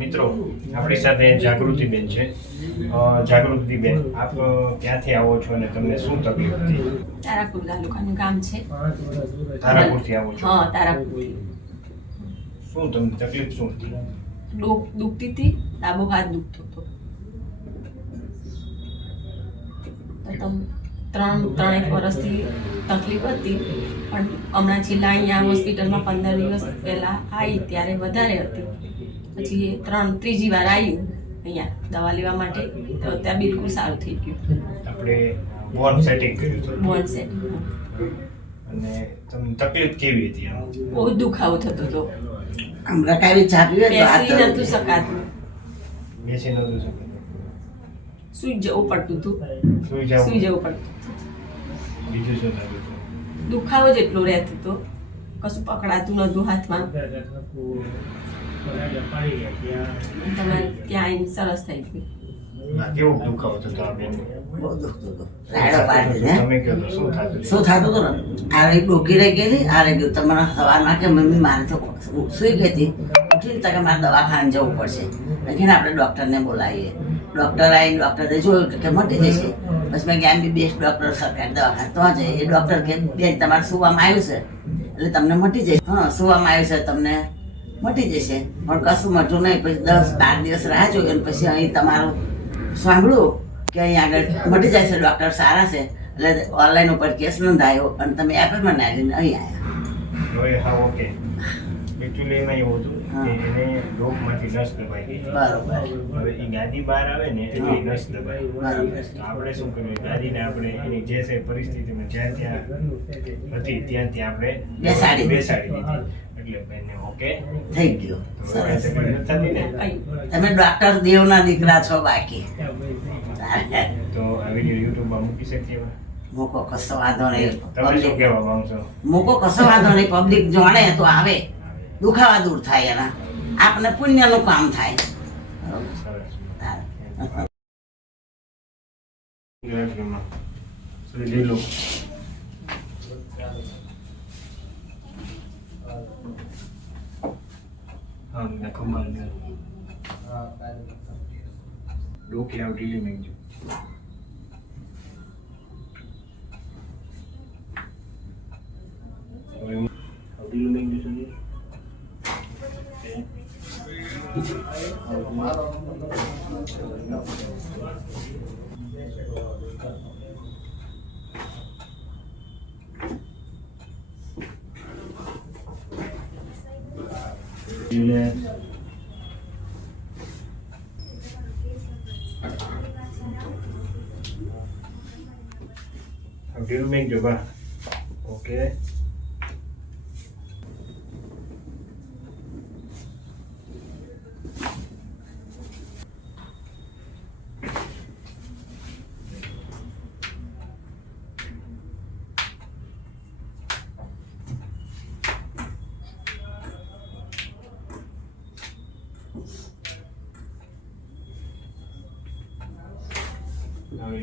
મિત્રો આપણી સાથે જાગૃતિબેન છે. જાગૃતિબેન, આપ ક્યાંથી આવો છો અને તમને શું તકલીફ હતી? તારાપુર તાલુકાનું ગામ છે. તારાપુરથી આવો છો? હા, તારાપુર. શું તમને તકલીફ શું હતી? દુખતી હતી, ડાબો હાથ દુખતો હતો. તો ત્રણેક વર્ષથી તકલીફ હતી, પણ હમણાં છેલ્લા અહીંયા હોસ્પિટલમાં 15 દિવસ પહેલા આવી ત્યારે વધારે હતી. પછી ત્રીજી વાર આવ્યું અહીંયા દવા લેવા માટે, તો ત્યાં બિલકુલ સારું થઈ ગયું. આપણે બોન સેટિંગ કર્યું હતું. Bone setting. અને તમને તકલીફ કેવી હતી? આમ બહુ દુખાવો થતો હતો. હમણાં કાંઈ ચાપ્યું બેસી નતું શકાતું, બેસી નતું શકાતું, સુઈ જવું પડતું હતું. સુઈ સુઈ જવું. જવું પડતું. બીજું શું થતું હતું? દુખાવો જ એટલો રહેતો હતો, કશું પકડાતું નતું હાથમાં. તમારે ત્યાં આવીને સરસ થઈ ગયું. કેવો દુખાવો થતો આ બેન? બહુ દુખતું હતું. રાયડો પાડી દે. તમે કહો તો શું થતું? શું થતું હતું ને, આ રહી ડોકી રહી ગયેલી, આ રહી ગયું. તમારા સવારમાં કે મમ્મી મારે તો સુઈ ગઈ હતી, ઉઠીને તકે મારે દવાખાને જવું પડશે. લખીને આપણે ડૉક્ટરને બોલાવીએ. ડૉક્ટર આવીને ડૉક્ટરે જોયું કે મટી જશે. પછી મેં ગયા બી બેસ્ટ ડૉક્ટર સરકારી દવાખાને તો જઈએ. એ ડૉક્ટર કે બેન તમારે સુવામાં આવ્યું છે એટલે તમને મટી જશે. હા, સુવામાં આવ્યું છે તમને મટી જશે, પણ કશું મટ્યું નહીં. પછી 10-12 દિવસ રાહ જોઈ અને પછી અહીં તમારું સાંભળ્યું કે અહીં આગળ મટી જાય છે, ડૉક્ટર સારા છે. એટલે ઓનલાઈન ઉપર કેસ નોંધાયો અને તમે એપોઇન્ટમેન્ટ આવીને અહીં આવ્યા. હવે હા, ઓકે. એકચ્યુઅલી એમાં એવું હતું કે એને રોગમાંથી નસ દબાઈ ગઈ. બરોબર. હવે એ ગાદી બહાર આવે ને એટલે એ નસ દબાઈ. બરોબર. તો આપણે શું કર્યું, ગાદીને આપણે એની જે છે પરિસ્થિતિમાં જ્યાં ત્યાં હતી ત્યાં આપણે બેસાડી દીધી. એટલે ભાઈને ઓકે થઈ ગયું. તો સરસ. તકલીફ થતી ને. તમે ડૉક્ટર દેવના દીકરા છો બાકી. તો આ વિડીયો યુટ્યુબમાં મૂકી શકીએ? મૂકો કશો વાંધો નહીં. તમે શું કહેવા માંગશો? મૂકો કશો વાંધો નહીં. પબ્લિક જાણે તો આવે, દુખાવા દૂર થાય, એના આપણે પુણ્યનું કામ થાય. સરસ. બરોબર. લઈ લો. હા, કમાલ ને ડોકી આવ ઢીલી મેંગજો. હવે ઢીલું મેંગજો સુધી ઢીલું મેંગજો બા. ઓકે. હવે